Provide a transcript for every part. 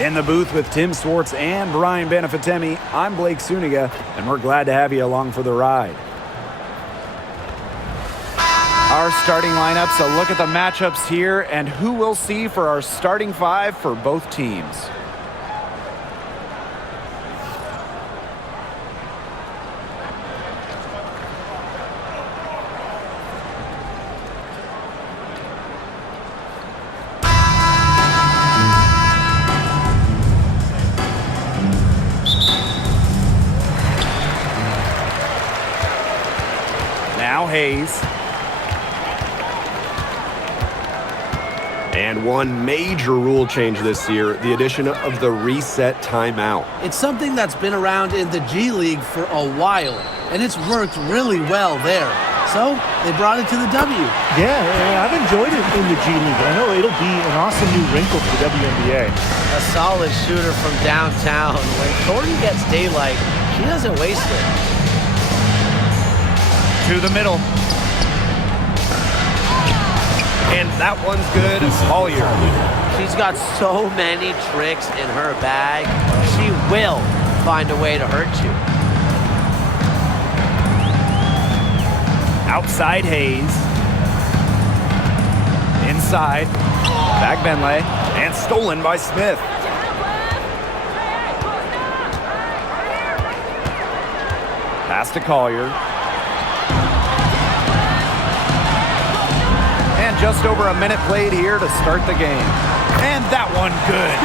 In the booth with Tim Swartz and Brian Benefitemi, I'm Blake Suniga, and we're glad to have you along for the ride. Our starting lineups, a look at the matchups here, and who we'll see for our starting five for both teams. Now Hayes. And one major rule change this year, the addition of the reset timeout. It's something that's been around in the G League for a while, and it's worked really well there. So they brought it to the W. Yeah, I've enjoyed it in the G League. I know it'll be an awesome new wrinkle for the WNBA. A solid shooter from downtown. When Thornton gets daylight, she doesn't waste it. To the middle. And that one's good. Collier. She's got so many tricks in her bag. She will find a way to hurt you. Outside Hayes. Inside. Back Benley. And stolen by Smith. Pass to Collier. Just over a minute played here to start the game. And that one good.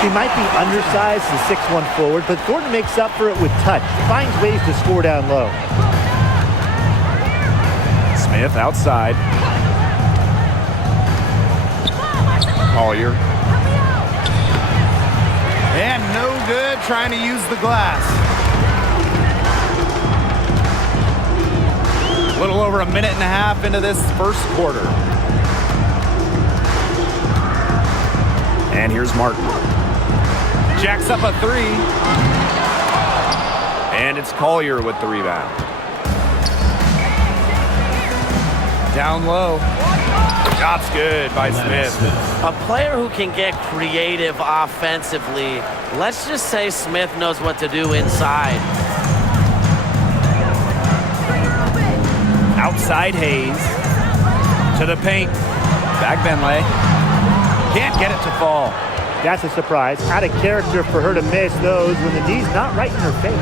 She might be undersized to 6'1" forward, but Thornton makes up for it with touch. Finds ways to score down low. Smith outside. Collier. And no good trying to use the glass. A little over a minute and a half into this first quarter. And here's Martin. Jacks up a three. And it's Collier with the rebound. Down low. Shot's good by Smith. A player who can get creative offensively. Let's just say Smith knows what to do inside. Outside Hayes. To the paint. Back Benley. Can't get it to fall. That's a surprise. Out of character for her to miss those when the knee's not right in her face.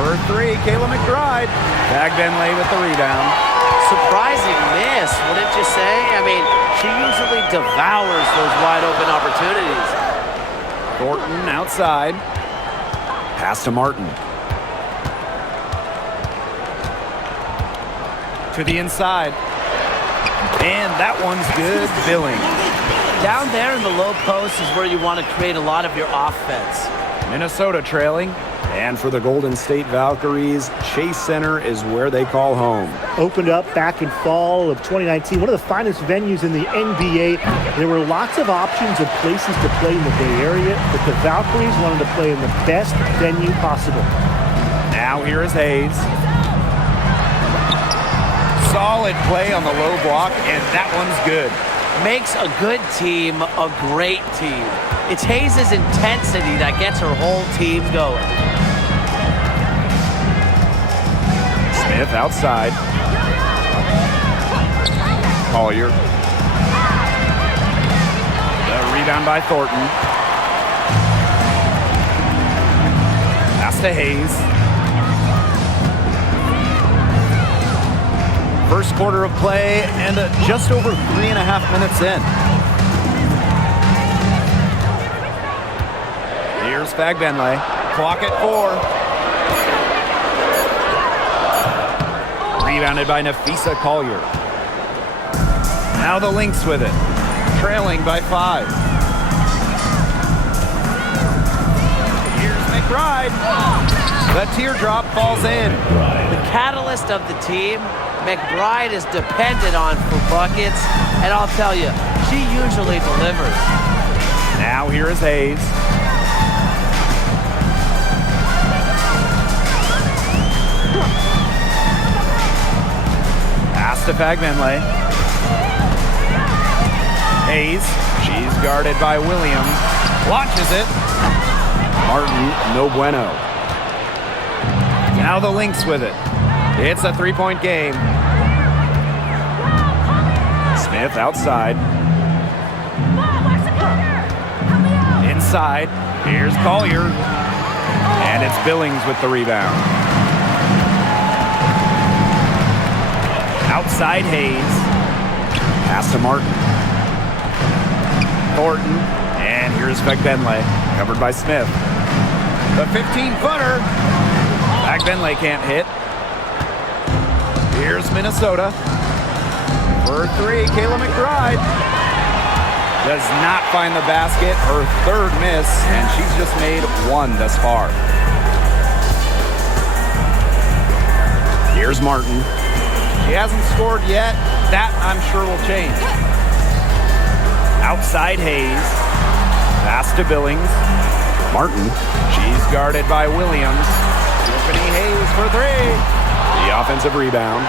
For three, Kayla McBride. Back Benley with the rebound. Surprising miss, wouldn't you say? I mean, she usually devours those wide open opportunities. Thornton outside. Pass to Martin. To the inside. And that one's good. Billing. Down there in the low post is where you want to create a lot of your offense. Minnesota trailing. And for the Golden State Valkyries, Chase Center is where they call home. Opened up back in fall of 2019, one of the finest venues in the NBA. There were lots of options of places to play in the Bay Area, but the Valkyries wanted to play in the best venue possible. Now here is Hayes. Solid play on the low block, and that one's good. Makes a good team a great team. It's Hayes' intensity that gets her whole team going. Smith outside. Collier. The rebound by Thornton. Pass to Hayes. First quarter of play and just over 3.5 minutes in. Here's Fagbenley. Clock at 4. Rebounded by Nafisa Collier. Now the Lynx with it. Trailing by 5. Here's McBride. The teardrop falls in. The catalyst of the team, McBride is dependent on for buckets, and I'll tell you, she usually delivers. Now here is Hayes. Pass to Fagbenley. Hayes, she's guarded by Williams. Launches it. Martin, no bueno. Now the Lynx with it. It's a three-point game. Smith outside. Inside. Here's Collier. And it's Billings with the rebound. Outside Hayes. Pass to Martin. Thornton. And here's Benley. Covered by Smith. The 15-footer. Benley can't hit. Here's Minnesota. For three, Kayla McBride does not find the basket. Her third miss, and she's just made one thus far. Here's Martin. She hasn't scored yet. That, I'm sure, will change. Outside Hayes. Pass to Billings. Martin. She's guarded by Williams. Tiffany Hayes for three. The offensive rebound.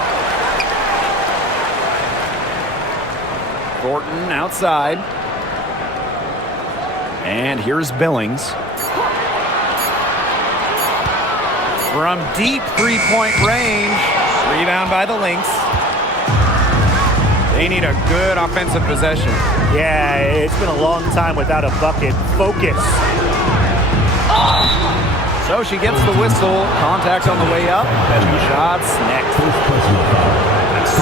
Thornton outside. And here's Billings. From deep three-point range. Rebound by the Lynx. They need a good offensive possession. Yeah, it's been a long time without a bucket. Focus. So she gets the whistle. Contact on the way up. 2 shots next.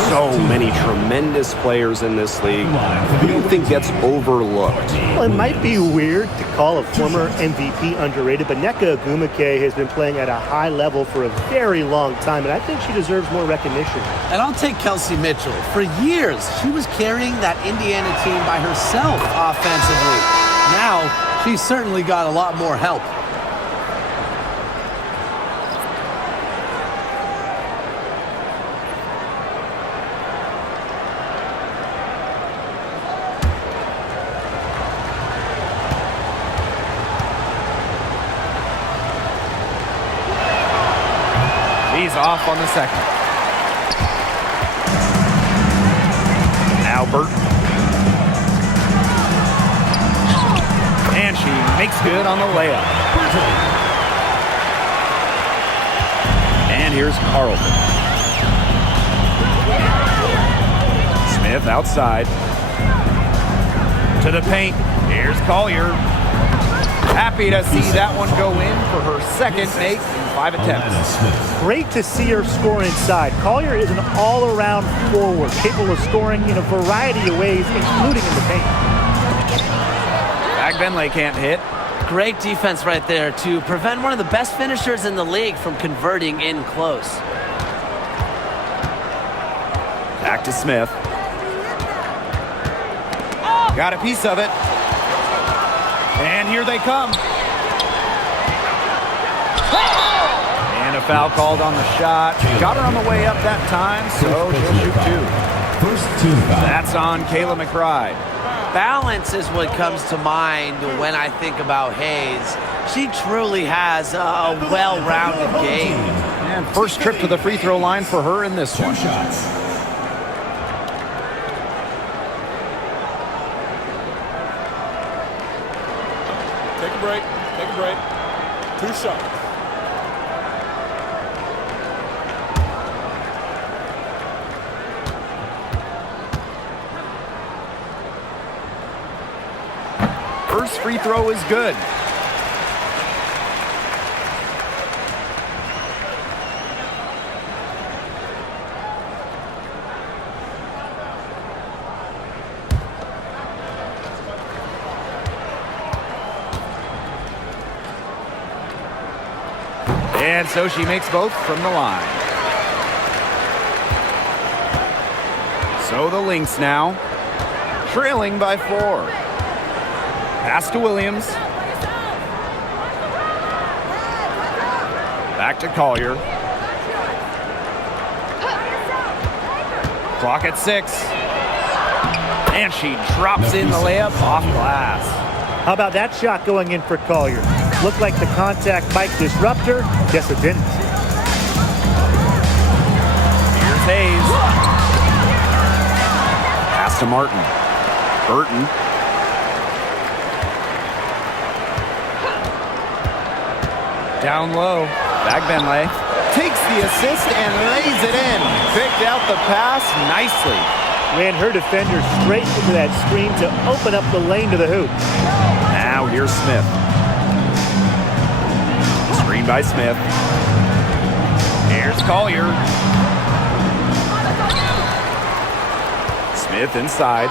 So many tremendous players in this league. Who do you think gets overlooked? Well, it might be weird to call a former MVP underrated, but Nneka Ogwumike has been playing at a high level for a very long time, and I think she deserves more recognition. And I'll take Kelsey Mitchell. For years, she was carrying that Indiana team by herself offensively. Now, she's certainly got a lot more help. He's off on the second. Now Burton. And she makes good on the layup. And here's Carlton. Smith outside. To the paint. Here's Collier. Happy to see that one go in for her second make in 5 attempts. Great to see her score inside. Collier is an all-around forward, capable of scoring in a variety of ways, including in the paint. Benley can't hit. Great defense right there to prevent one of the best finishers in the league from converting in close. Back to Smith. Got a piece of it. And here they come. And a foul called on the shot. Got her on the way up that time, so she'll shoot two. That's on Kayla McBride. Balance is what comes to mind when I think about Hayes. She truly has a well-rounded game. And first trip to the free throw line for her in this one. Take a break. Take a break. 2 shots. First free throw is good. And so she makes both from the line. So the Lynx now, trailing by 4. Pass to Williams. Back to Collier. Clock at 6. And she drops in the layup off glass. How about that shot going in for Collier? Looked like the contact might disrupt her. Guess it didn't. Here's Hayes. Pass to Martin. Burton. Down low. Bagbenlay takes the assist and lays it in. Picked out the pass nicely. Ran her defender straight into that screen to open up the lane to the hoop. Now here's Smith. Screen by Smith. Here's Collier. Smith inside.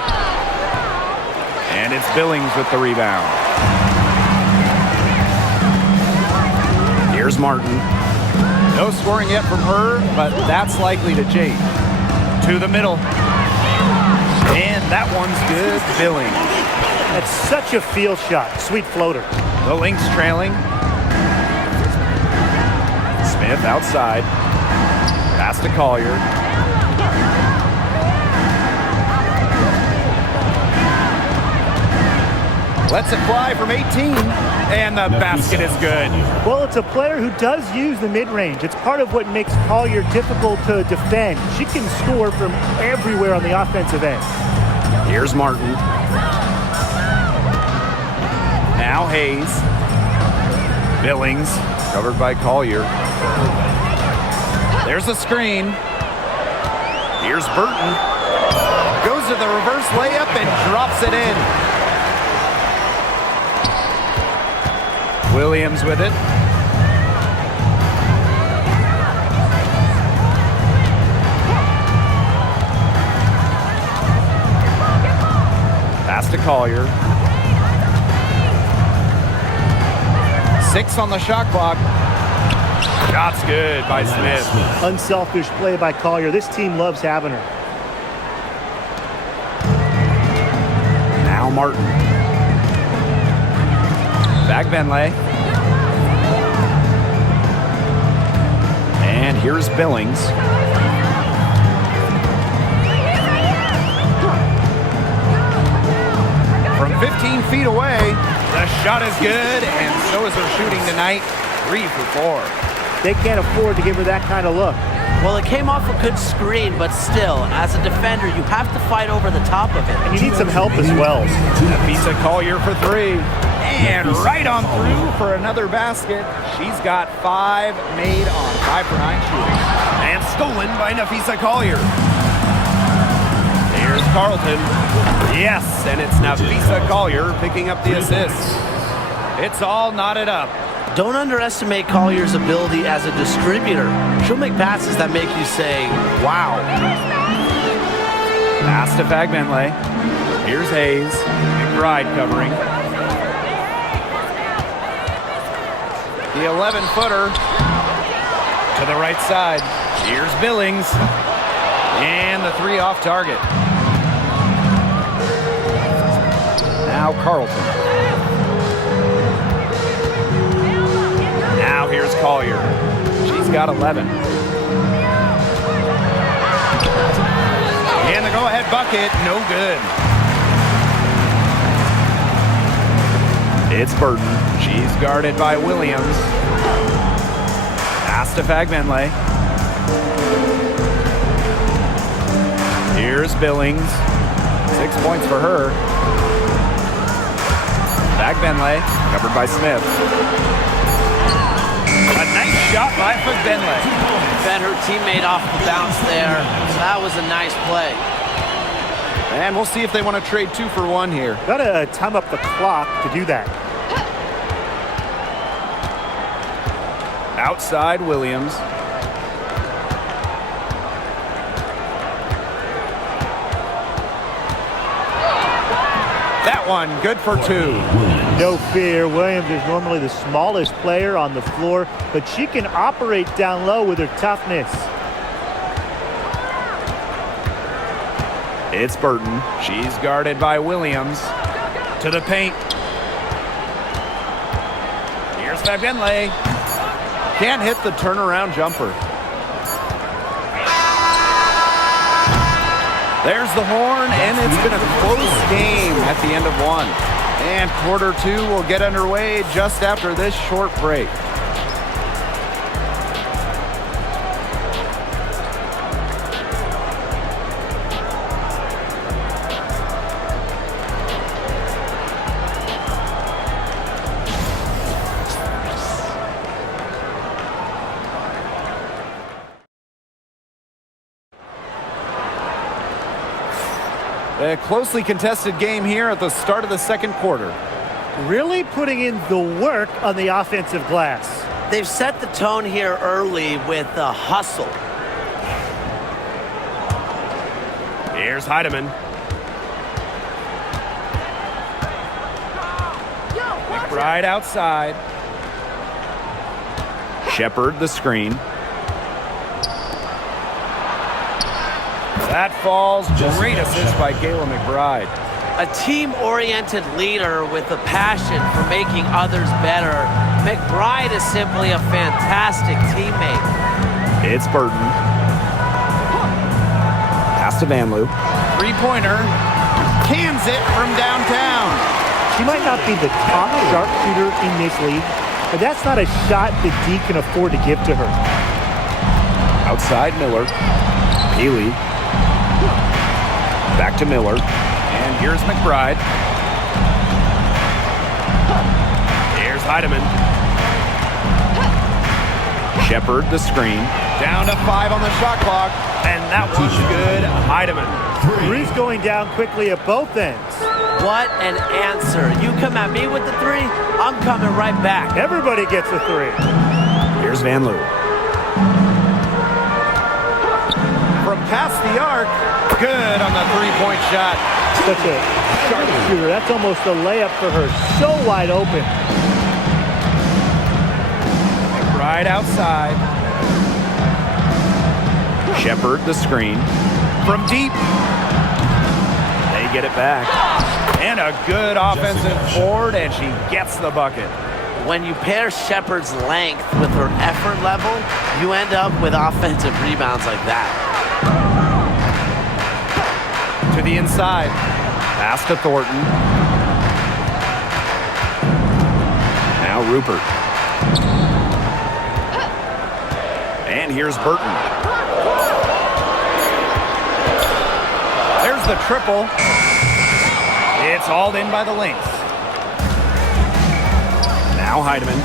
And it's Billings with the rebound. Here's Martin. No scoring yet from her, but that's likely to change. To the middle. And that one's good. Billings. That's such a field shot. Sweet floater. The Lynx trailing. Smith outside. Pass to Collier. Lets it fly from 18. And the basket is good. Well, it's a player who does use the mid-range. It's part of what makes Collier difficult to defend. She can score from everywhere on the offensive end. Here's Martin. Now Hayes. Billings, covered by Collier. There's a screen. Here's Burton. Goes to the reverse layup and drops it in. Williams with it. Pass to Collier. 6 on the shot clock. Shot's good by Smith. Unselfish play by Collier. This team loves having her. Now Martin. Bagbenlay. And here's Billings. From 15 feet away, the shot is good, and so is her shooting tonight. 3 for 4. They can't afford to give her that kind of look. Well, it came off a good screen, but still, as a defender, you have to fight over the top of it. And you need some help as well. That beats a Collier for 3. And right on through for another basket. She's got 5 made on 5 for 9 shooting. And stolen by Nafisa Collier. Here's Carlton. Yes, and it's Nafisa Collier picking up the assist. It's all knotted up. Don't underestimate Collier's ability as a distributor. She'll make passes that make you say, wow. Pass to Bagbenlay. Here's Hayes. McBride covering. The 11-footer to the right side. Here's Billings. And the 3 off target. Now Carlton. Now here's Collier. She's got 11. And the go-ahead bucket, no good. It's Burton. She's guarded by Williams. Pass to Bagbenlay. Here's Billings. 6 points for her. Bagbenlay, covered by Smith. A nice shot by Bagbenlay. Fed her teammate off the bounce there. That was a nice play. And we'll see if they want to trade 2 for 1 here. Gotta time up the clock to do that. Outside Williams. That one, good for 2. No fear. Williams is normally the smallest player on the floor, but she can operate down low with her toughness. It's Burton. She's guarded by Williams. To the paint. Here's Bagbenlay. Can't hit the turnaround jumper. There's the horn, and it's been a close game at the end of 1. And quarter 2 will get underway just after this short break. A closely contested game here at the start of the second quarter. Really putting in the work on the offensive glass. They've set the tone here early with the hustle. Here's Heidemann. Right outside. Shepard the screen. That falls. Great assist by Kayla McBride. A team-oriented leader with a passion for making others better. McBride is simply a fantastic teammate. It's Burton. Pass to Van Loo. Three-pointer. Cans it from downtown. She might not be the top sharpshooter in this league, but that's not a shot that D can afford to give to her. Outside Miller. Healy. Back to Miller. And here's McBride. Here's Heidemann. Shepard the screen. Down to 5 on the shot clock. And that was good. Heidemann. Three's going down quickly at both ends. What an answer. You come at me with the three, I'm coming right back. Everybody gets a three. Here's Van Loo. From past the arc. Good on the three-point shot. Such a sharpshooter. That's almost a layup for her. So wide open. Right outside. Shepard the screen. From deep. They get it back. And a good offensive board, and she gets the bucket. When you pair Shepard's length with her effort level, you end up with offensive rebounds like that. To the inside. Pass to Thornton. Now Rupert. And here's Burton. There's the triple. It's hauled in by the Lynx. Now Heidemann.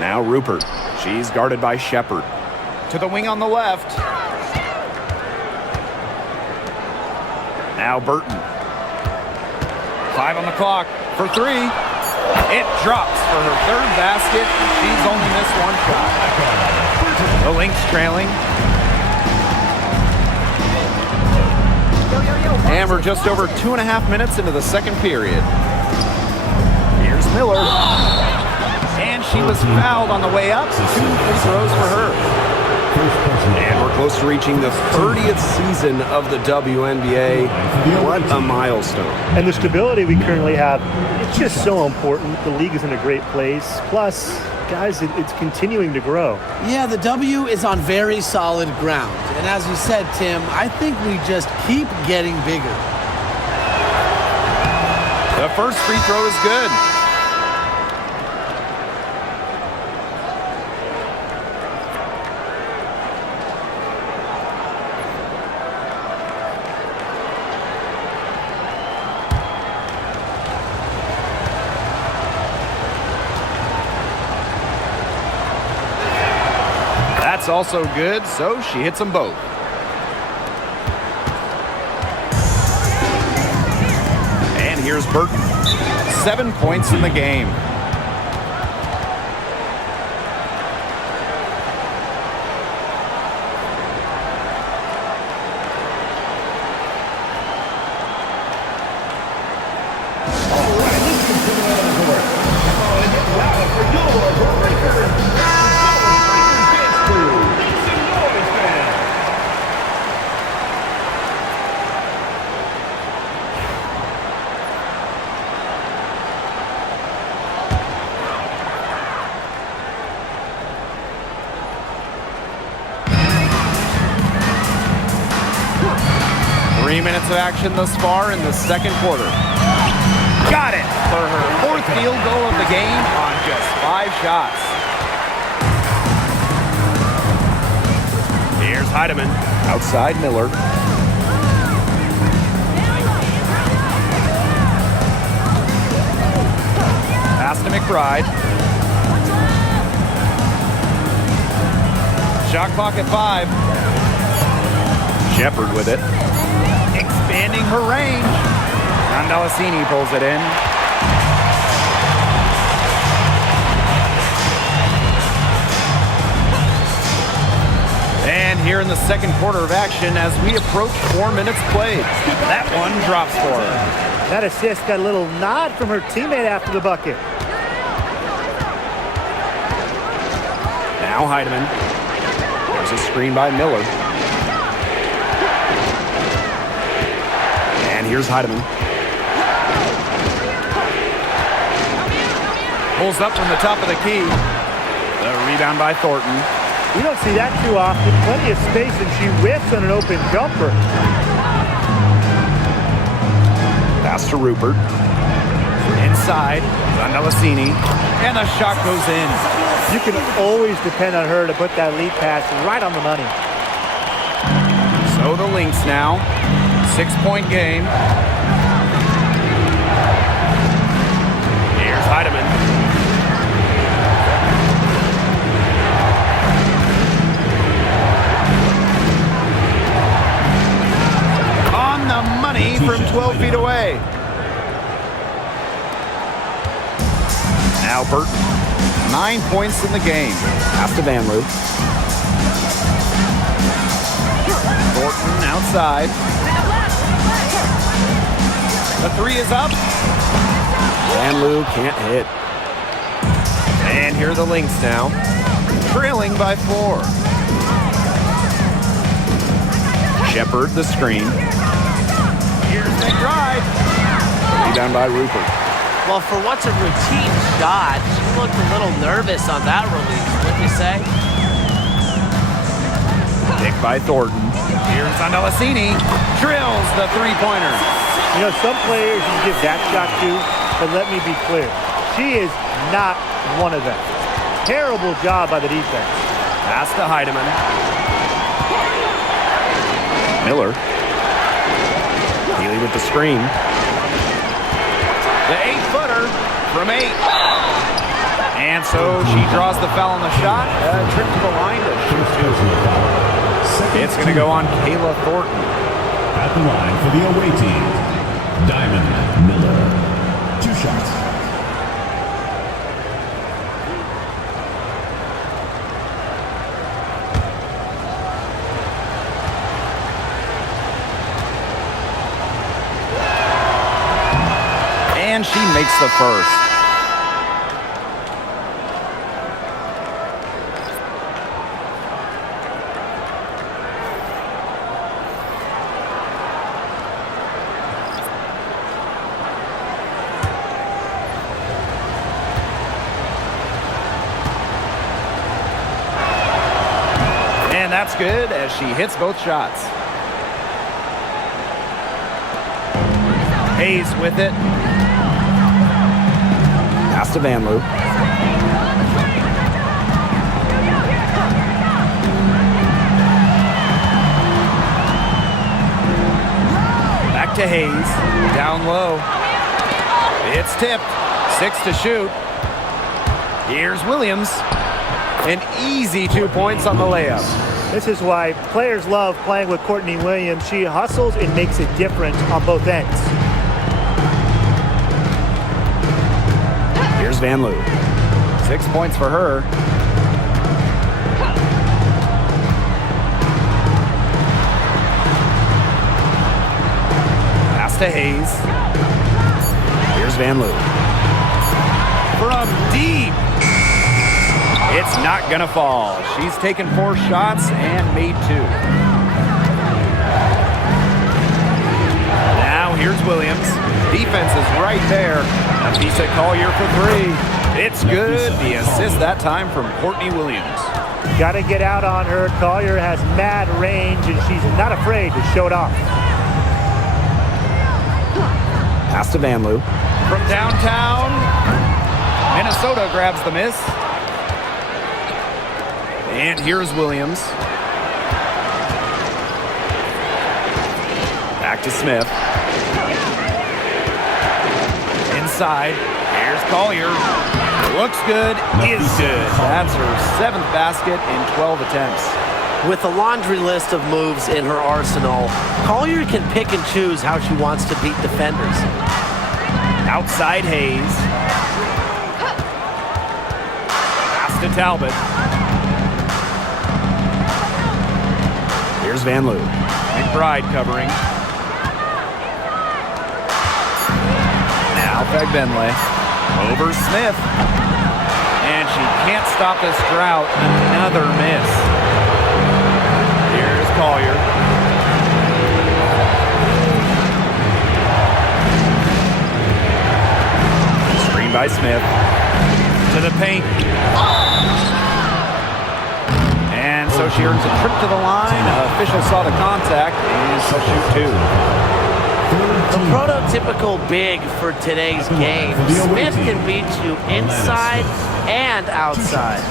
Now Rupert. She's guarded by Shepard. To the wing on the left. Now Burton. 5 on the clock for 3. It drops for her third basket. She's only missed one shot. The Lynx trailing. And we're just over 2.5 minutes into the second period. Here's Miller. And she was fouled on the way up. 2 free throws for her. And we're close to reaching the 30th season of the WNBA. What a milestone. And the stability we currently have, it's just so important. The league is in a great place. Plus, guys, it's continuing to grow. Yeah, the W is on very solid ground. And as you said, Tim, I think we just keep getting bigger. The first free throw is good. That's also good, so she hits them both. And here's Burton. 7 points in the game. Of action thus far in the second quarter. Got it for her fourth field goal of the game on just 5 shots. Here's Heidemann. Outside Miller. Pass to McBride. Shot clock at 5. Shepard with it. Expanding her range. Andalacini pulls it in. And here in the second quarter of action as we approach 4 minutes played. That one drops for her. That assist got a little nod from her teammate after the bucket. Now Heidemann. There's a screen by Miller. And here's Heidemann. Pulls up from the top of the key. The rebound by Thornton. You don't see that too often. Plenty of space, and she whiffs on an open jumper. Pass to Rupert. Inside, Andalacini. And the shot goes in. You can always depend on her to put that lead pass right on the money. So the Lynx now. 6-point game. Here's Heidemann. On the money from 12 feet away. Now Burton. 9 points in the game. Pass to Van Loo. Thornton outside. The 3 is up. Van Loo can't hit. And here are the Lynx now. Trailing by 4. Shepard the screen. Here's McBride. Rebound by Rupert. Well, for what's a routine shot, she looked a little nervous on that release, wouldn't you say? Picked by Thornton. Here's Andalacini. Drills the 3-pointer. You know, some players you give that shot to, but let me be clear. She is not one of them. Terrible job by the defense. Pass to Heidemann. Miller. Healy with the screen. The 8-footer from 8. And so she draws the foul on the shot. Trip to the line to shoot 2. It's going to go on Kayla Thornton. At the line for the away team, Diamond Miller. 2 shots. And she makes the first. And that's good as she hits both shots. Hayes with it. Pass to Van Loo. Back to Hayes. Down low. It's tipped. 6 to shoot. Here's Williams. An easy 2 points on the layup. This is why players love playing with Courtney Williams. She hustles and makes a difference on both ends. Here's Van Loo. 6 points for her. Pass to Hayes. Here's Van Loo. From deep. It's not going to fall. She's taken 4 shots and made 2. Now here's Williams. Defense is right there. Nafisa Collier for 3. It's good. The assist that time from Courtney Williams. Got to get out on her. Collier has mad range, and she's not afraid to show it off. Pass to Van Loo. From downtown, Minnesota grabs the miss. And here's Williams. Back to Smith. Inside. Here's Collier. Looks good, is good. That's her 7th basket in 12 attempts. With a laundry list of moves in her arsenal, Collier can pick and choose how she wants to beat defenders. Outside Hayes. Pass to Talbot. Here's Van Loo. McBride covering. Now Fagbenle. Over Smith. And she can't stop this drought. Another miss. Here's Collier. Screen by Smith. To the paint. And so she earns a trip to the line. Official saw the contact, and she'll shoot 2. The prototypical big for today's game. Smith can beat you inside and outside.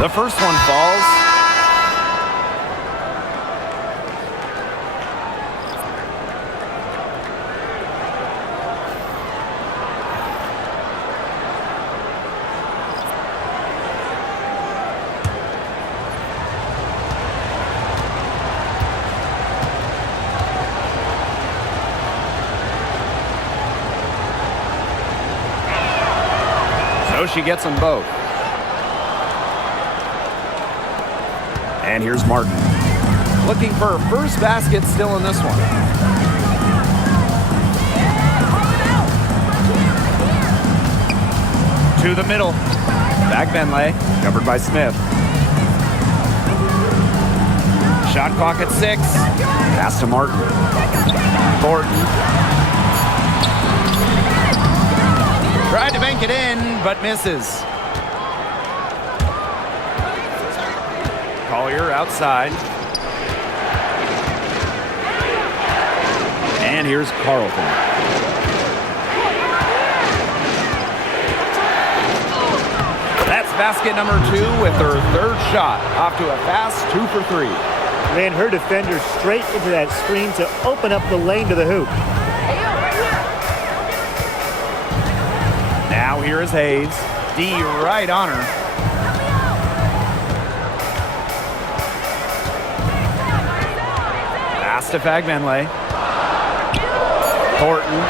The first one falls. So she gets them both. And here's Martin. Looking for her first basket still in this one. To the middle. Fagbenle, covered by Smith. Shot clock at 6. Pass to Martin. Thornton. Tried to bank it in, but misses. Collier outside. And here's Carlton. That's basket number 2 with her 3rd shot. Off to a fast 2 for 3. Ran her defender straight into that screen to open up the lane to the hoop. Now here is Hayes. D right on her. To Fagbenle. Thornton.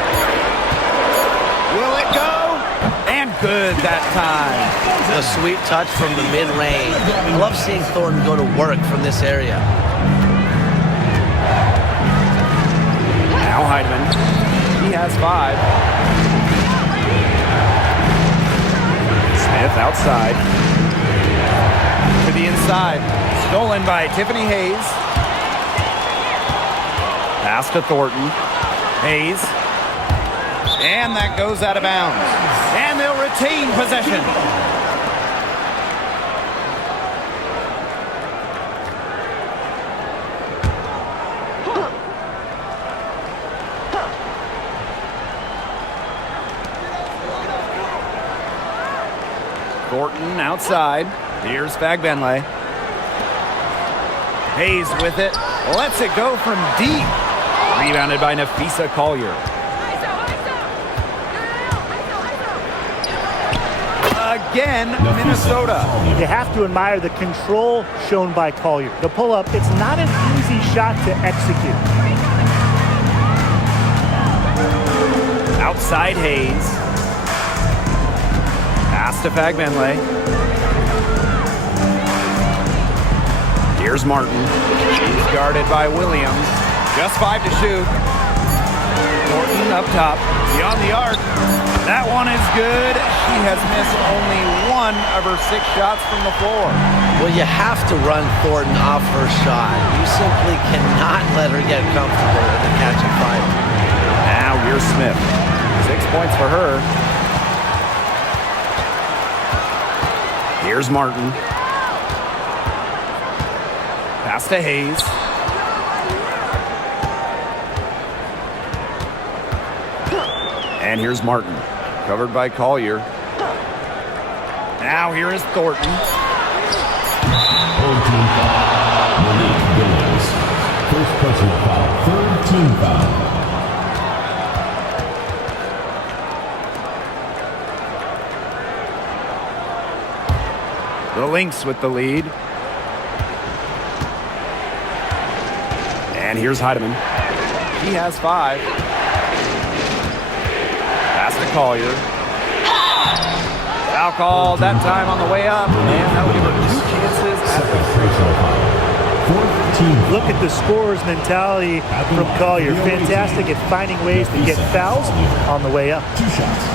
Will it go? And good that time. A sweet touch from the mid-range. I love seeing Thornton go to work from this area. Now Heidman. He has 5. Smith outside. To the inside. Stolen by Tiffany Hayes. Pass to Thornton. Hayes. And that goes out of bounds. And they'll retain possession. Thornton outside. Here's Fagbenle. Hayes with it. Lets it go from deep. Rebounded by Nafisa Collier. Again, Minnesota. You have to admire the control shown by Collier. The pull-up, it's not an easy shot to execute. Outside Hayes. Pass to Fagbenle. Here's Martin. She's guarded by Williams. Just 5 to shoot. Thornton up top. Beyond the arc. That one is good. She has missed only 1 of her 6 shots from the floor. Well, you have to run Thornton off her shot. You simply cannot let her get comfortable in the catch and fire. Now here's Smith. 6 points for her. Here's Martin. Pass to Hayes. And here's Martin. Covered by Collier. Now here is Thornton. Third team foul. Malik Williams. First personal foul. Third team foul. The Lynx with the lead. And here's Heidemann. He has 5. Pass to Collier. Foul called that time on the way up. And that will give her 2 chances. Second personal foul. Fourth team foul. Look at the scorer's mentality from Collier. Fantastic at finding ways to get fouls on the way up. 2 shots.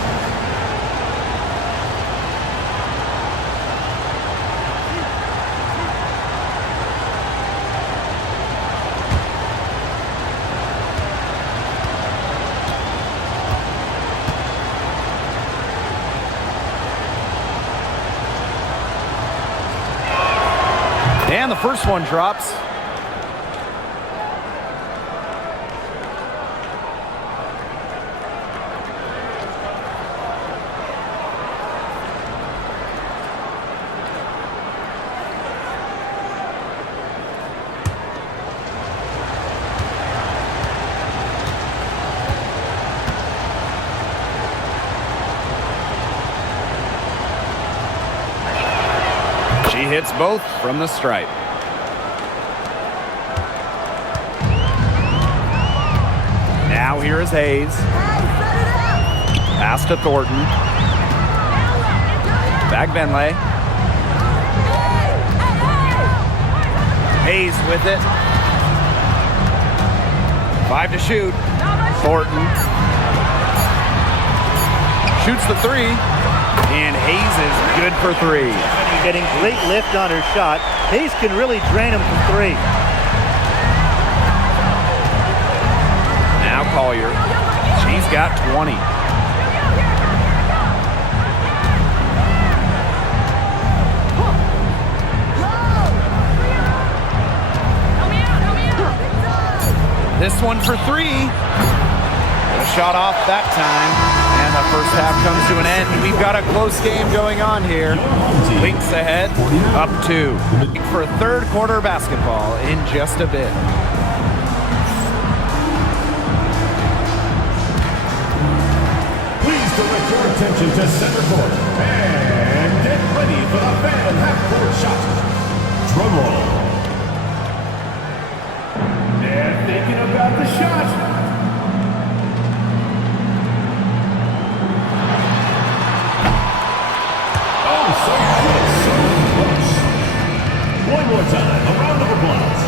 And the first one drops. She hits both from the stripe. Now here is Hayes. Pass to Thornton. Back Benley. Hayes with it. 5 to shoot. Thornton. Shoots the 3. And Hayes is good for 3. Getting great lift on her shot. Hayes can really drain him from 3. Now Collier. She's got 20. This one for 3. A shot off that time. And the first half comes to an end. We've got a close game going on here. Lynx ahead, up 2. For third quarter basketball in just a bit. Please direct your attention to center court. And get ready for the fan half-court shot. Drum roll. They're thinking about the shot. One more time, a round of applause.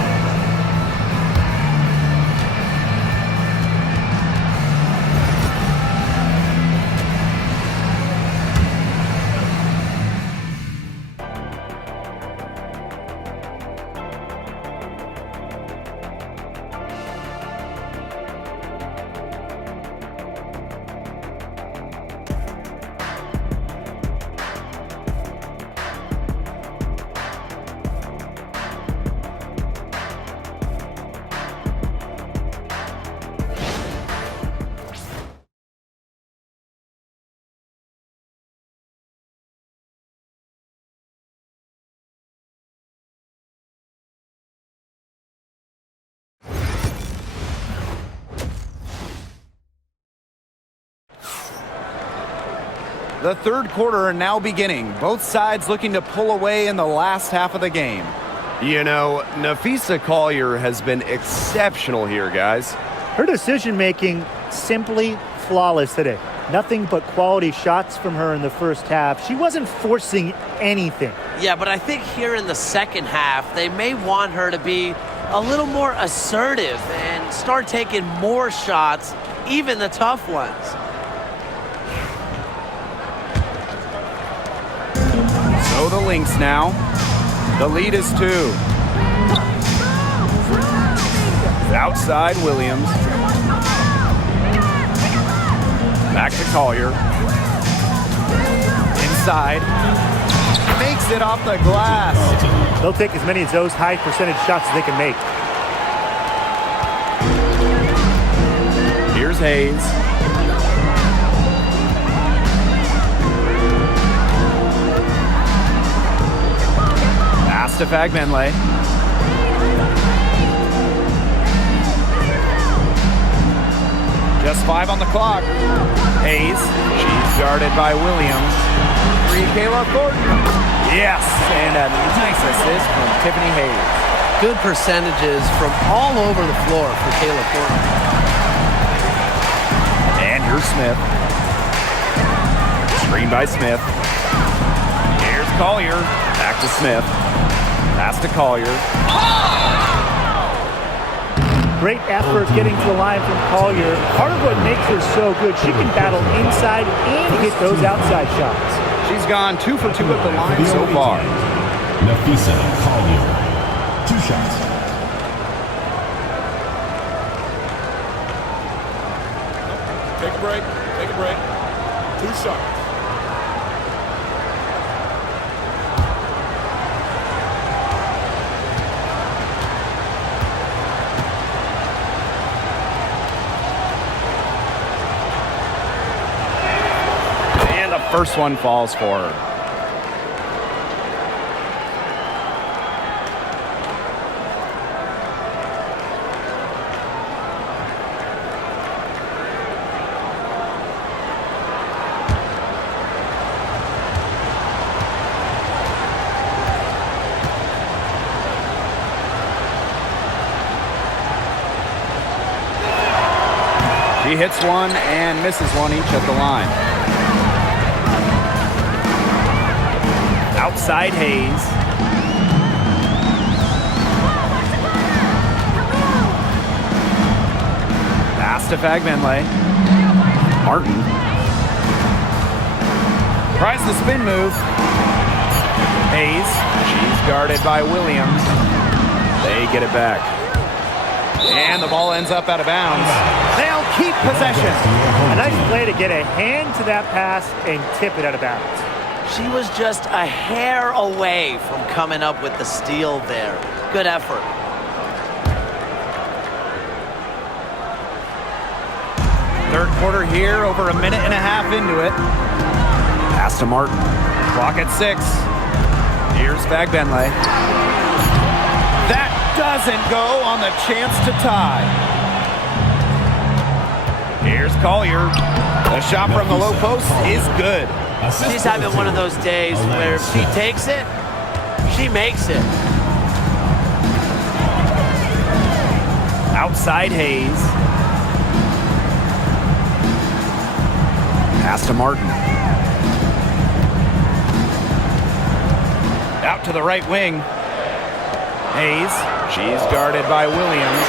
The third quarter now beginning. Both sides looking to pull away in the last half of the game. You know, Napheesa Collier has been exceptional here, guys. Her decision-making simply flawless today. Nothing but quality shots from her in the first half. She wasn't forcing anything. Yeah, but I think here in the second half, they may want her to be a little more assertive and start taking more shots, even the tough ones. So the Lynx now. The lead is 2. Outside Williams. Back to Collier. Inside. Makes it off the glass. They'll take as many of those high percentage shots as they can make. Here's Hayes. to Fagbenle. Just 5 on the clock. Hayes. She's guarded by Williams. 3, Kayla Thornton. Yes, and a nice assist from Tiffany Hayes. Good percentages from all over the floor for Kayla Thornton. And here's Smith. Screen by Smith. Here's Collier. Back to Smith. Pass to Collier. Great effort getting to the line from Collier. Part of what makes her so good, she can battle inside and hit those outside shots. She's gone 2 for 2 at the line so far. Nafisa Collier. 2 shots. Take a break. Take a break. 2 shots. First one falls for her. She hits one and misses one each at the line. Outside Hayes. Pass to Fagbenle. Martin. Tries the spin move. Hayes. She's guarded by Williams. They get it back. And the ball ends up out of bounds. They'll keep possession. A nice play to get a hand to that pass and tip it out of bounds. She was just a hair away from coming up with the steal there. Good effort. Third quarter here, over a minute and a half into it. Pass to Martin. Clock at 6. Here's Fagbenle. That doesn't go on the chance to tie. Here's Collier. The shot from the low post is good. She's having one of those days where if she takes it, she makes it. Outside Hayes. Pass to Martin. Out to the right wing. Hayes. She's guarded by Williams.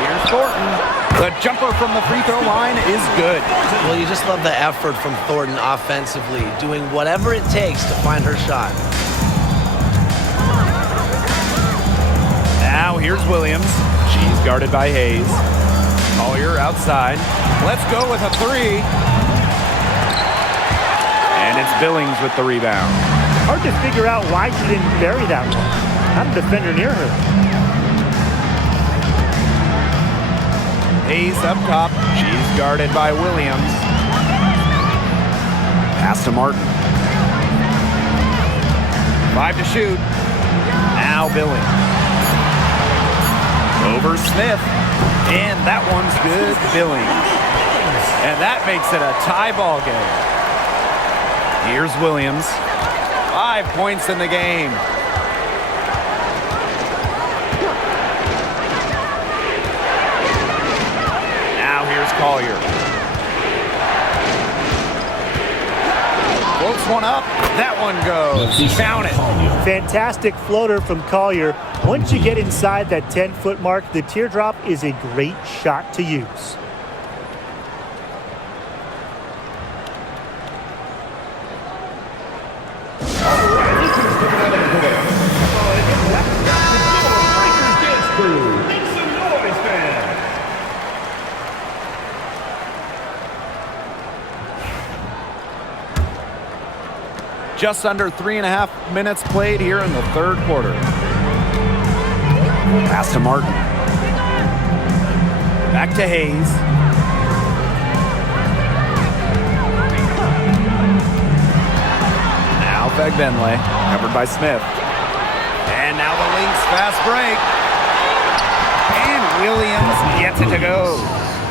Here's Thornton. The jumper from the free throw line is good. Well, you just love the effort from Thornton offensively, doing whatever it takes to find her shot. Now here's Williams. She's guarded by Hayes. Collier outside. Let's go with a 3. And it's Billings with the rebound. Hard to figure out why she didn't bury that one. Not a defender near her. Hayes up top. She's guarded by Williams. Pass to Martin. 5 to shoot. Now Billings. Over Smith. And that one's good. Billings. And that makes it a tie ball game. Here's Williams. 5 points in the game. Collier. Floats one up. That one goes. Count it. Fantastic floater from Collier. Once you get inside that 10-foot mark, the teardrop is a great shot to use. Just under 3.5 minutes played here in the third quarter. Pass to Martin. Back to Hayes. Now Fagbenle, covered by Smith. And now the Lynx fast break. And Williams gets it to go.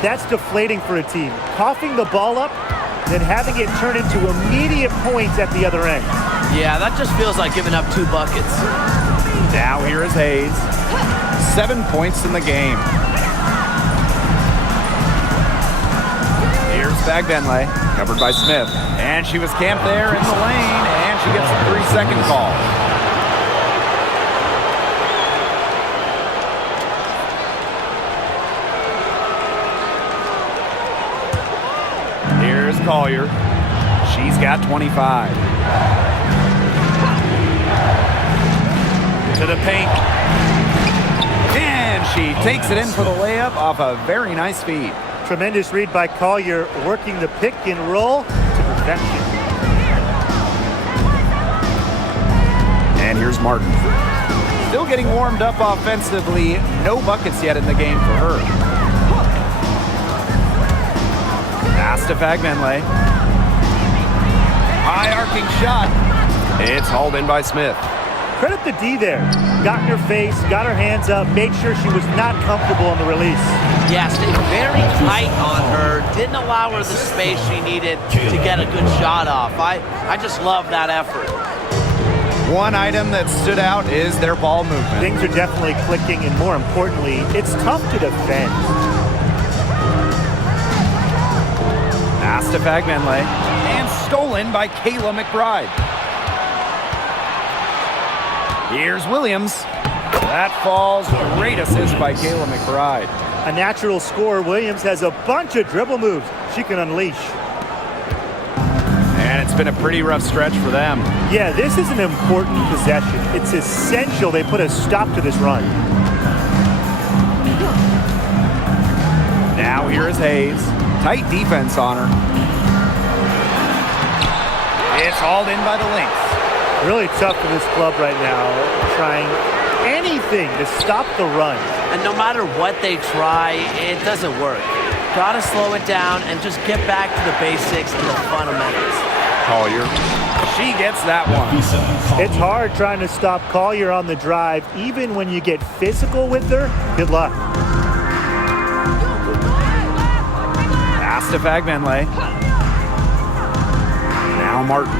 That's deflating for a team. Coughing the ball up, then having it turn into immediate points at the other end. Yeah, that just feels like giving up 2 buckets. Now here is Hayes. 7 points in the game. Here's Bagbenley, covered by Smith. And she was camped there in the lane, and she gets a 3-second call. Here's Collier. She's got 25. To the paint. And she takes it in for the layup off a very nice feed. Tremendous read by Collier, working the pick and roll to perfection. And here's Martin. Still getting warmed up offensively. No buckets yet in the game for her. Pass to Bagbenley. High arcing shot. It's hauled in by Smith. Credit the D there. Got in her face, got her hands up, made sure she was not comfortable on the release. Yeah, stayed very tight on her. Didn't allow her the space she needed to get a good shot off. I just love that effort. One item that stood out is their ball movement. Things are definitely clicking, and more importantly, it's tough to defend. Pass to Bagbenley. And stolen by Kayla McBride. Here's Williams. That falls. Great assist by Kayla McBride. A natural scorer, Williams has a bunch of dribble moves she can unleash. And it's been a pretty rough stretch for them. Yeah, this is an important possession. It's essential they put a stop to this run. Now here is Hayes. Tight defense on her. It's hauled in by the Lynx. Really tough for this club right now, trying anything to stop the run. And no matter what they try, it doesn't work. Gotta slow it down and just get back to the basics and the fundamentals. Collier. She gets that one. It's hard trying to stop Collier on the drive, even when you get physical with her. Good luck. Pass to Bagbenley. Now Martin.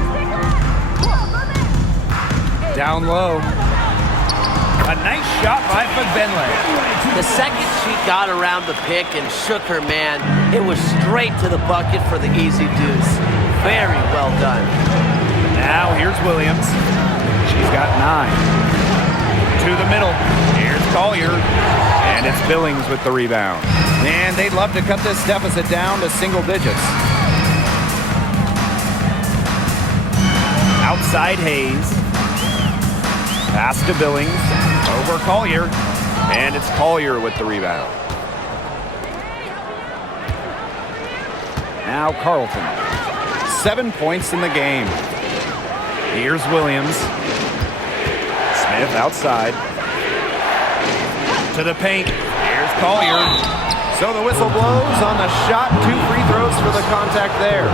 Down low. A nice shot by Bagbenley. The second she got around the pick and shook her man, it was straight to the bucket for the easy deuce. Very well done. Now here's Williams. She's got 9. To the middle. Here's Collier. And it's Billings with the rebound. And they'd love to cut this deficit down to single digits. Outside Hayes. Pass to Billings. Over Collier. And it's Collier with the rebound. Now Carlton. 7 points in the game. Here's Williams. Smith outside. To the paint. Here's Collier. So the whistle blows on the shot. 2 free throws for the contact there.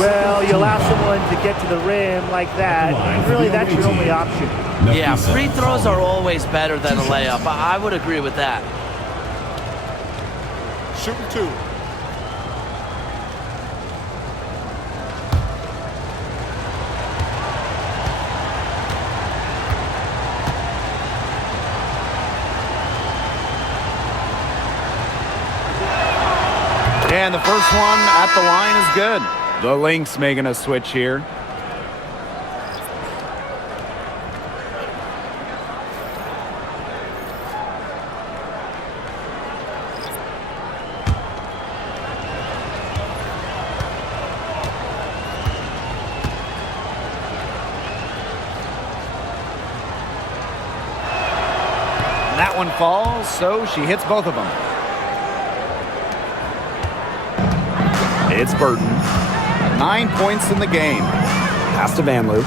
Well, you allow someone to get to the rim like that, and really that's your only option. Yeah, free throws are always better than a layup. I would agree with that. Shooting 2. And the first one at the line is good. The Lynx making a switch here. And that one falls, so she hits both of them. It's Burton. 9 points in the game. Pass to Vanloo.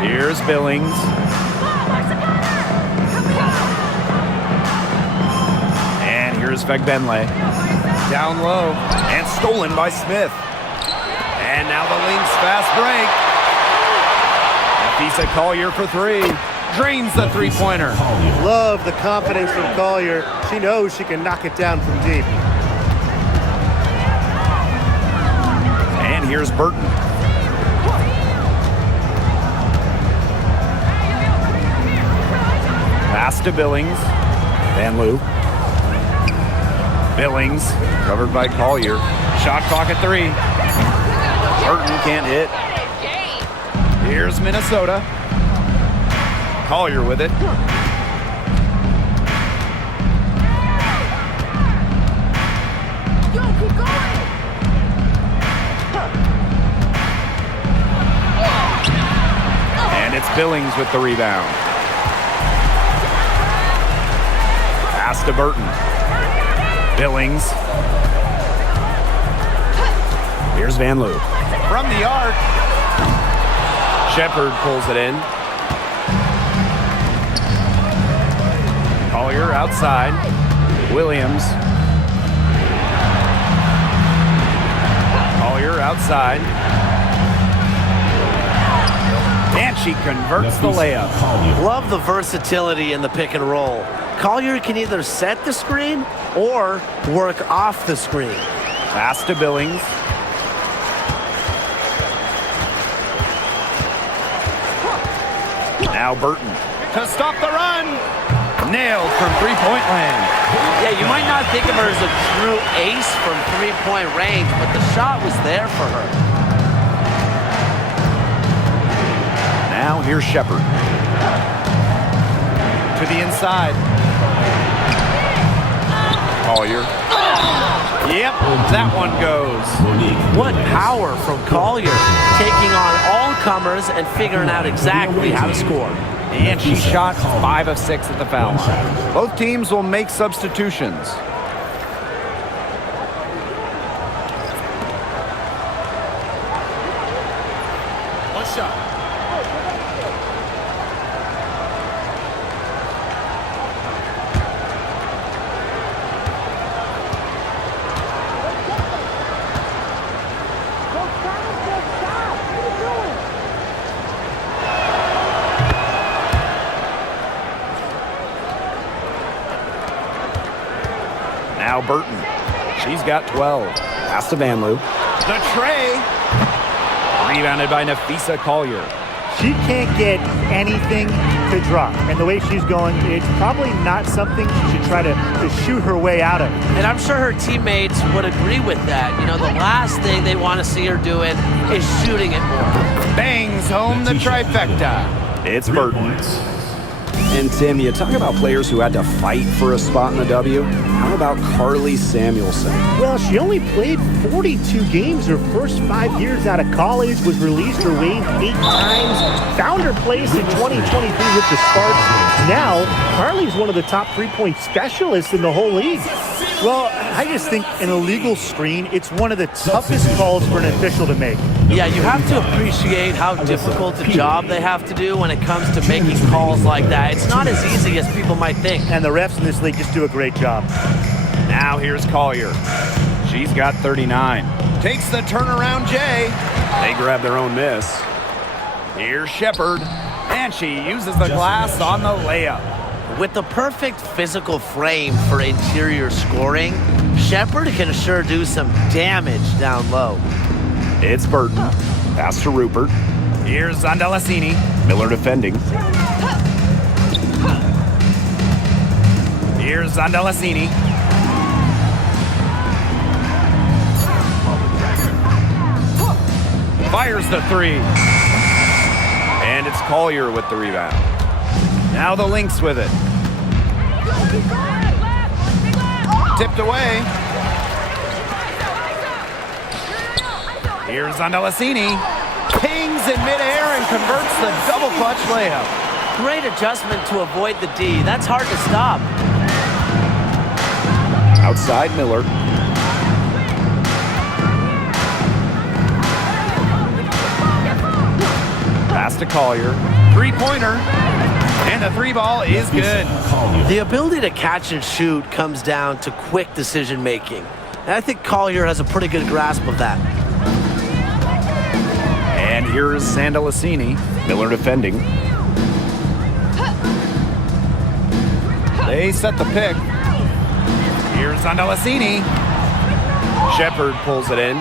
Here's Billings. And here's Bagbenley. Down low. And stolen by Smith. And now the Lynx fast break. A Nafisa Collier for three. Drains the three-pointer. Love the confidence from Collier. She knows she can knock it down from deep. And here's Burton. Pass to Billings. Van Loo. Billings, covered by Collier. Shot clock at 3. Burton can't hit. Here's Minnesota. Collier with it. And it's Billings with the rebound. Pass to Burton. Billings. Here's Van Loo. From the arc. Shepard pulls it in. Collier outside. Williams. Collier outside. And she converts the layup. Love the versatility in the pick and roll. Collier can either set the screen or work off the screen. Pass to Billings. Now Burton to stop the run. Nailed from three-point land. Yeah, you might not think of her as a true ace from three-point range, but the shot was there for her. Now here's Shepard. To the inside. Collier. Yep, that one goes. What power from Collier, taking on all comers and figuring out exactly how to score. And she shot 5 of 6 at the foul line. Both teams will make substitutions. One shot. Now Burton. She's got 12. Pass to Van Loo. The tray. Rebounded by Nafisa Collier. She can't get anything to drop. And the way she's going, it's probably not something she should try to shoot her way out of. And I'm sure her teammates would agree with that. You know, the last thing they want to see her doing is shooting it more. Bangs home the trifecta. It's Burton. And Tim, you talk about players who had to fight for a spot in the W. How about Carly Samuelson? Well, she only played 42 games her first 5 years out of college, was released or waived 8 times, found her place in 2023 with the Sparks. Now, Carly's one of the top three-point specialists in the whole league. Well, I just think an illegal screen, it's one of the toughest calls for an official to make. Yeah, you have to appreciate how difficult a job they have to do when it comes to making calls like that. It's not as easy as people might think. And the refs in this league just do a great job. Now here's Collier. She's got 39. Takes the turnaround Jay. They grab their own miss. Here's Shepard. And she uses the glass on the layup. With the perfect physical frame for interior scoring, Shepard can sure do some damage down low. It's Burton. Pass to Rupert. Here's Zandalasini. Miller defending. Here's Zandalasini. Fires the three. And it's Collier with the rebound. Now the Lynx with it. Tipped away. Here's Zandalasini. Pings in midair and converts the double clutch layup. Great adjustment to avoid the D. That's hard to stop. Outside Miller. Pass to Collier. Three-pointer. And the three ball is good. The ability to catch and shoot comes down to quick decision making. And I think Collier has a pretty good grasp of that. And And here's Sandalicini. Miller defending. They set the pick. Here's Sandalicini. Shepard pulls it in.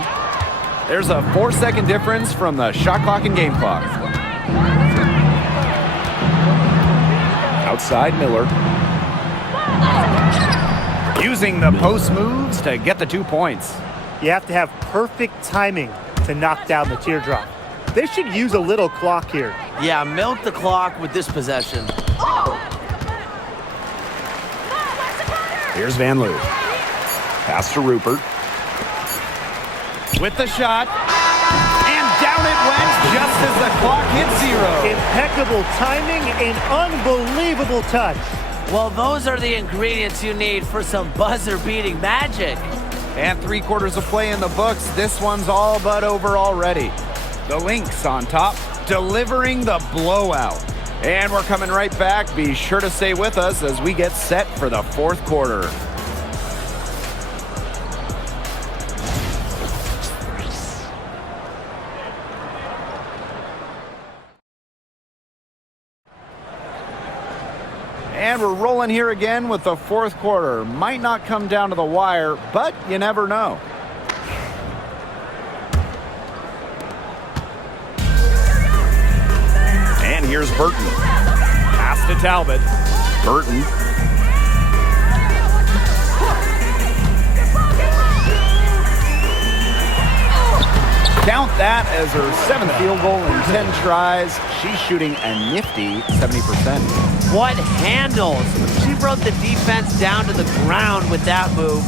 There's a 4-second difference from the shot clock and game clock. Outside Miller. Using the post moves to get the 2 points. You have to have perfect timing to knock down the teardrop. They should use a little clock here. Yeah, milk the clock with this possession. Here's Van Loo. Pass to Rupert. With the shot. And down it went just as the clock hit 0. Impeccable timing and unbelievable touch. Well, those are the ingredients you need for some buzzer-beating magic. And 3/4 of play in the books. This one's all but over already. The Lynx on top, delivering the blowout. And we're coming right back. Be sure to stay with us as we get set for the 4th quarter. And we're rolling here again with the 4th quarter. Might not come down to the wire, but you never know. And here's Burton. Pass to Talbot. Burton. Count that as her 7th field goal in 10 tries. She's shooting a nifty 70%. What handles! She brought the defense down to the ground with that move.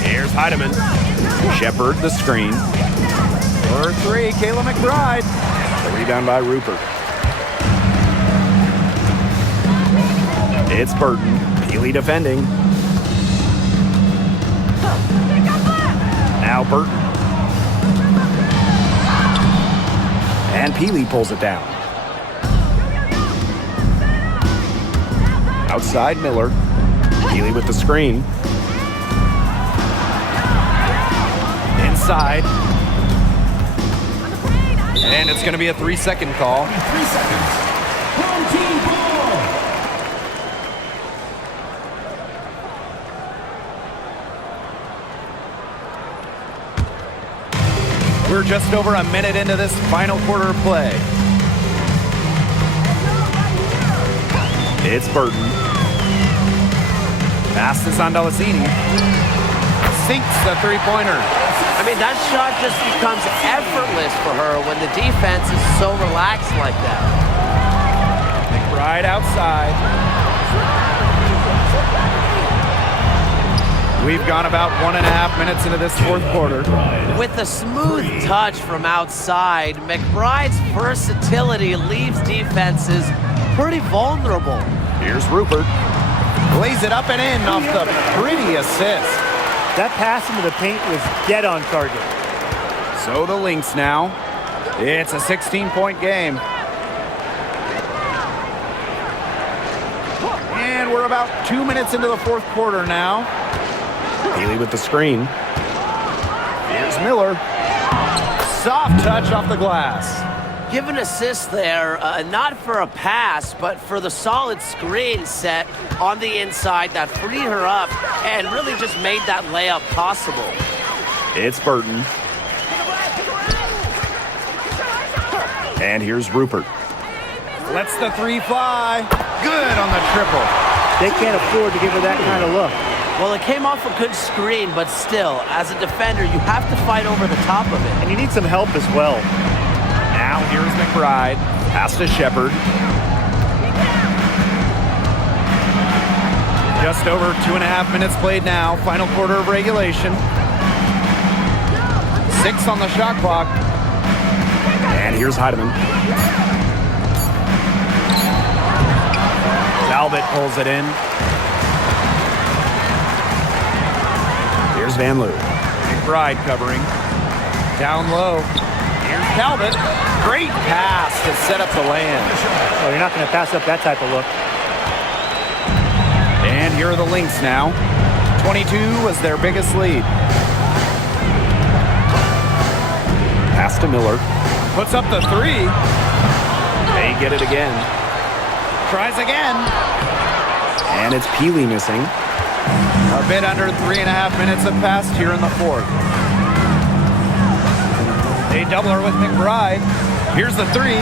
Here's Heidemann. Shepard the screen. For 3, Kayla McBride. The rebound by Rupert. It's Burton. Peely defending. Now Burton. And Peely pulls it down. Outside Miller. Peely with the screen. Inside. And it's going to be a 3-second call. 3 seconds. Home team ball. We're just over a minute into this final quarter of play. It's Burton. Pass to Sandalicini. Sinks the 3-pointer. I mean, that shot just becomes effortless for her when the defense is so relaxed like that. McBride outside. We've gone about 1.5 minutes into this 4th quarter. With a smooth touch from outside, McBride's versatility leaves defenses pretty vulnerable. Here's Rupert. Lays it up and in off the pretty assist. That pass into the paint was dead on target. So the Lynx now. It's a 16-point game. And we're about 2 minutes into the 4th quarter now. Peely with the screen. Here's Miller. Soft touch off the glass. Give an assist there, not for a pass, but for the solid screen set on the inside that freed her up and really just made that layup possible. It's Burton. And here's Rupert. Lets the 3 fly. Good on the triple. They can't afford to give her that kind of look. Well, it came off a good screen, but still, as a defender, you have to fight over the top of it. And you need some help as well. Now here's McBride. Pass to Shepard. Just over 2.5 minutes played now. Final quarter of regulation. 6 on the shot clock. And here's Heidemann. Talbot pulls it in. Here's Van Loo. McBride covering. Down low. Here's Talbot. Great pass to set up the land. Oh, you're not going to pass up that type of look. And here are the Lynx now. 22 was their biggest lead. Pass to Miller. Puts up the three. They get it again. Tries again. And it's Peely missing. A bit under 3.5 minutes have passed here in the fourth. They double her with McBride. Here's the three.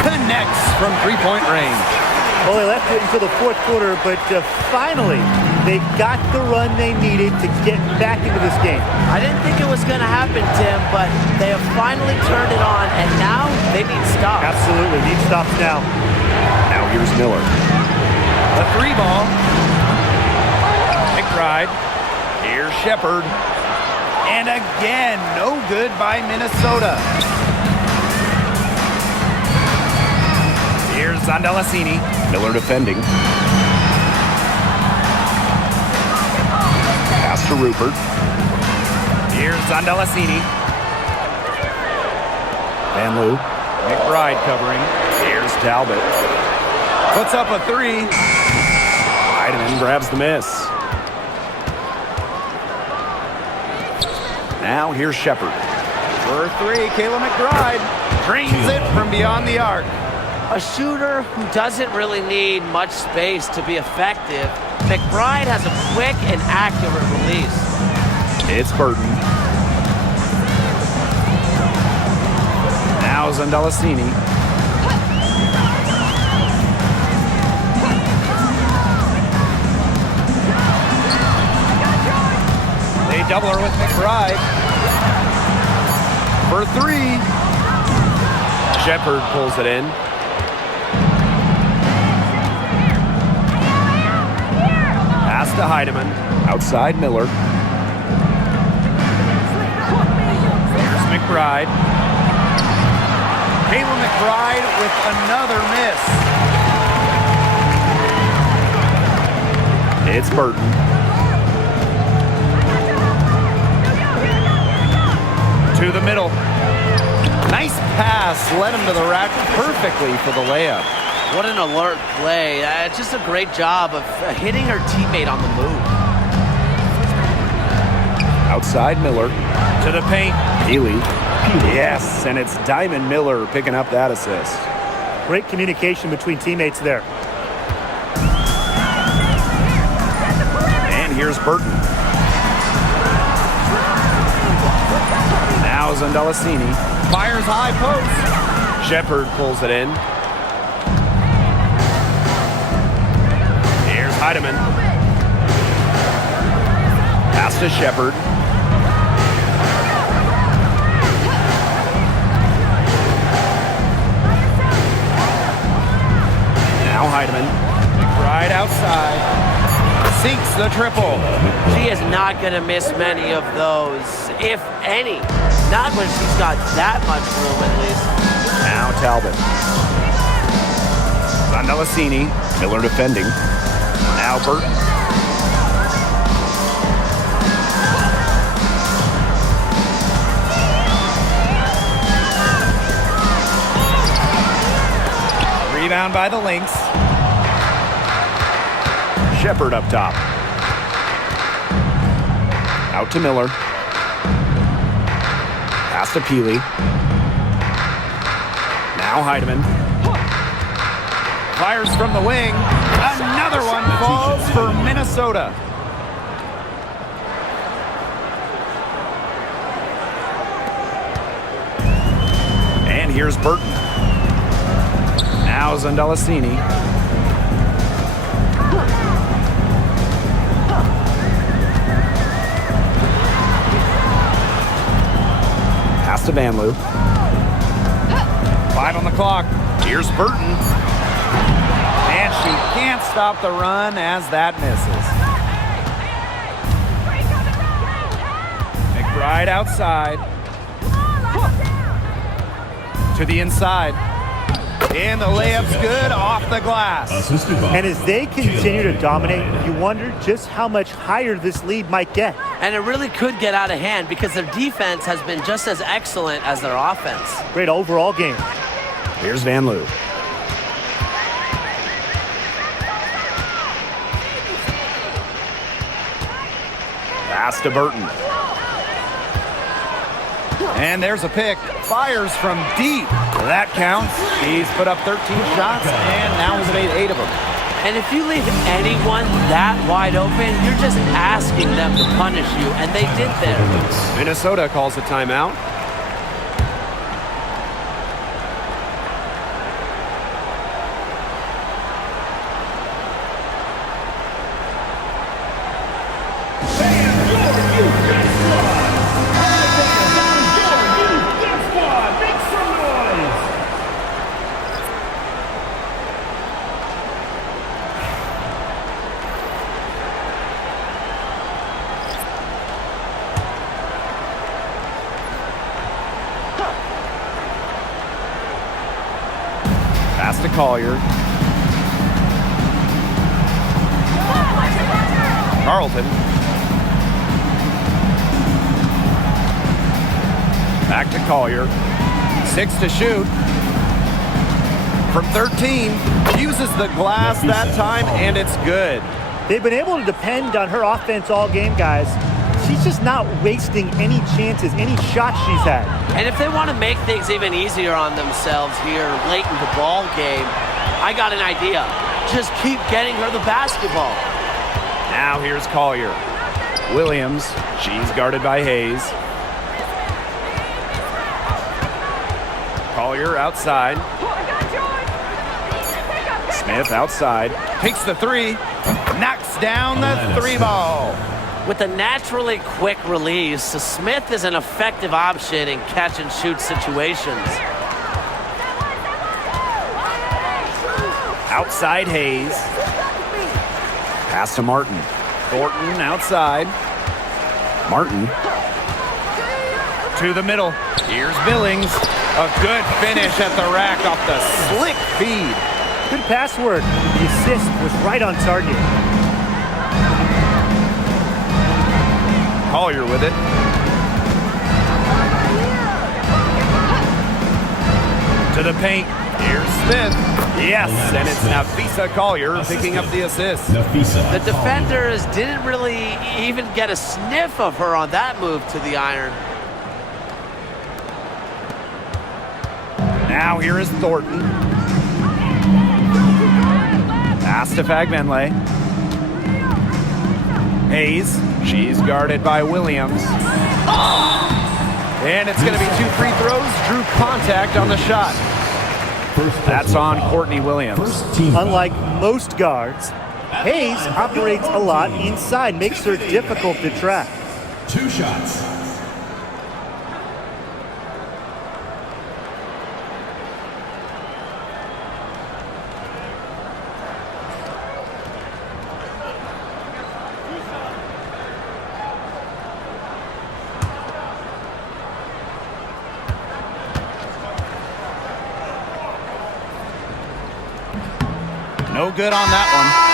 Connects from three-point range. Well, they left it until the fourth quarter, but finally, they got the run they needed to get back into this game. I didn't think it was going to happen, Tim, but they have finally turned it on, and now they need stops. Absolutely, need stops now. Now here's Miller. A three ball. McBride. Here's Shepherd. And again, no good by Minnesota. Here's Zondalasini. Miller defending. Pass to Rupert. Here's Zondalasini. Van Loo. McBride covering. Here's Talbot. Puts up a three. Heidemann grabs the miss. Now here's Shepherd. For three, Kayla McBride drains it from beyond the arc. A shooter who doesn't really need much space to be effective, McBride has a quick and accurate release. It's Burton. Now Zondalasini. They double her with McBride. For three. Shepherd pulls it in. Pass to Heidemann. Outside Miller. Here's McBride. Kayla McBride with another miss. It's Burton. To the middle. Nice pass. Led him to the rack perfectly for the layup. What an alert play. Just a great job of hitting her teammate on the move. Outside Miller. To the paint. Peely. Yes, and it's Diamond Miller picking up that assist. Great communication between teammates there. And here's Burton. Now Zondalasini. Fires high post. Shepherd pulls it in. Here's Heidemann. Pass to Shepherd. Now Heidemann. McBride outside. Sinks the triple. She is not going to miss many of those, if any. Not when she's got that much room, at least. Now Talbot. Zondalasini. Miller defending. Now Burton. Rebound by the Lynx. Shepherd up top. Out to Miller. Pass to Peely. Now Heidemann. Fires from the wing. Another one falls for Minnesota. And here's Burton. Now Zondalasini. Pass to Van Loo. 5 on the clock. Here's Burton. And she can't stop the run as that misses. McBride outside. To the inside. And the layup's good off the glass. And as they continue to dominate, you wonder just how much higher this lead might get. And it really could get out of hand because their defense has been just as excellent as their offense. Great overall game. Here's Van Loo. Pass to Burton. And there's a pick. fires from deep. That counts. He's put up 13 shots, and now he's made 8 of them. And if you leave anyone that wide open, you're just asking them to punish you, and they did there. Minnesota calls a timeout. Pass to Collier. Carlton. Back to Collier. 6 to shoot. From 13. Uses the glass that time, and it's good. They've been able to depend on her offense all game, guys. She's just not wasting any chances, any shots she's had. And if they want to make things even easier on themselves here late in the ball game, I got an idea. Just keep getting her the basketball. Now here's Collier. Williams. She's guarded by Hayes. Collier outside. Smith outside. Takes the 3. Knocks down the 3 ball. With a naturally quick release, Smith is an effective option in catch-and-shoot situations. Outside Hayes. Pass to Martin. Thornton outside. Martin. To the middle. Here's Billings. A good finish at the rack off the slick feed. Good pass work. The assist was right on target. Collier with it. To the paint. Here's Smith. Yes, and it's Nafisa Collier picking up the assist. The defenders didn't really even get a sniff of her on that move to the iron. Now here is Thornton. Pass to Fagbenle. Hayes. She's guarded by Williams. And it's going to be 2 free throws. Drew contact on the shot. That's on Courtney Williams. Unlike most guards, Hayes operates a lot inside, makes her difficult to track. 2 shots. No good on that one.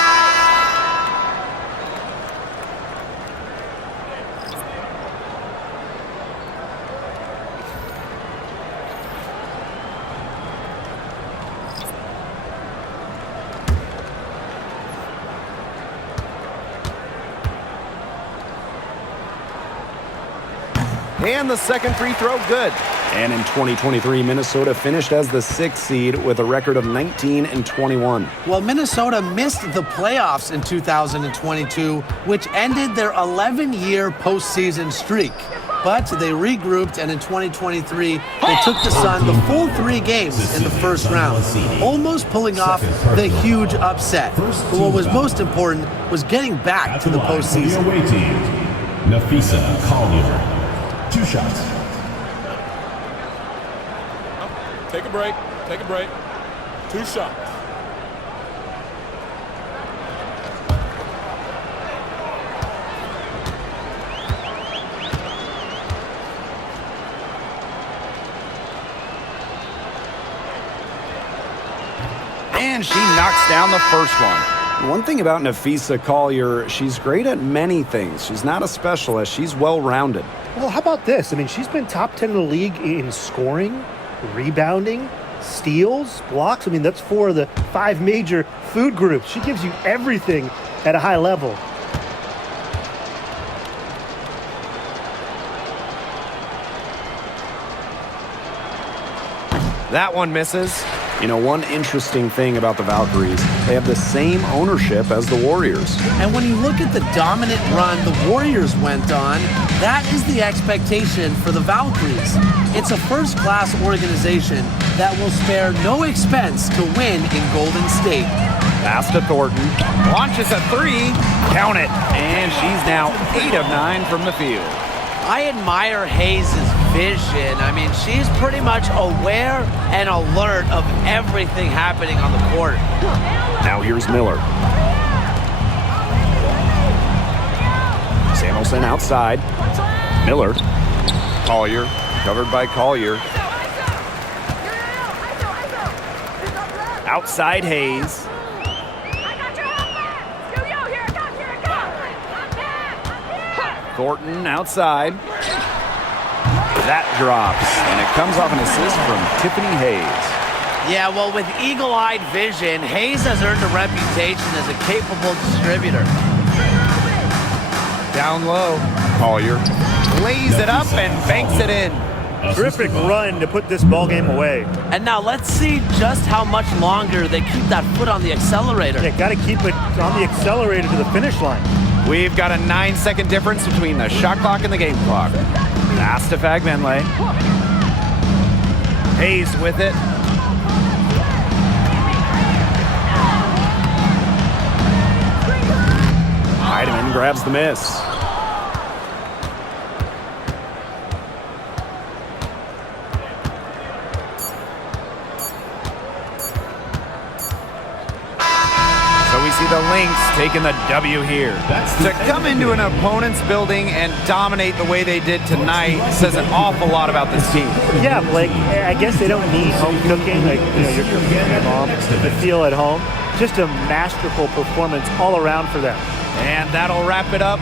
And the second free throw, good. And in 2023, Minnesota finished as the 6th seed with a record of 19-21. Well, Minnesota missed the playoffs in 2022, which ended their 11-year postseason streak. But they regrouped, and in 2023, they took the Sun the full 3 games in the first round, almost pulling off the huge upset. But what was most important was getting back to the postseason. Away team, Nafisa Collier. 2 shots. Take a break. Take a break. 2 shots. And she knocks down the first one. One thing about Nafisa Collier, she's great at many things. She's not a specialist. She's well-rounded. Well, how about this? I mean, she's been top 10 in the league in scoring, rebounding, steals, blocks. I mean, that's 4 of the 5 major food groups. She gives you everything at a high level. That one misses. You know, one interesting thing about the Valkyries, they have the same ownership as the Warriors. And when you look at the dominant run the Warriors went on, that is the expectation for the Valkyries. It's a first-class organization that will spare no expense to win in Golden State. Pass to Thornton. Launches a three. Count it. And she's now 8 of 9 from the field. I admire Hayes' vision. I mean, she's pretty much aware and alert of everything happening on the court. Now here's Miller. Samuelson outside. Miller. Collier. Covered by Collier. Outside Hayes. Thornton outside. That drops, and it comes off an assist from Tiffany Hayes. Yeah, well, with eagle-eyed vision, Hayes has earned a reputation as a capable distributor. Down low. Collier. Lays it up and banks it in. Terrific run to put this ball game away. And now let's see just how much longer they keep that foot on the accelerator. They got to keep it on the accelerator to the finish line. We've got a 9-second difference between the shot clock and the game clock. Pass to Fagmenle. Hayes with it. Heidemann grabs the miss. So we see the Lynx taking the W here. To come into an opponent's building and dominate the way they did tonight says an awful lot about this team. Yeah, Blake, I guess they don't need home cooking, like, you know, you're cooking for your mom, the feel at home. Just a masterful performance all around for them. And that'll wrap it up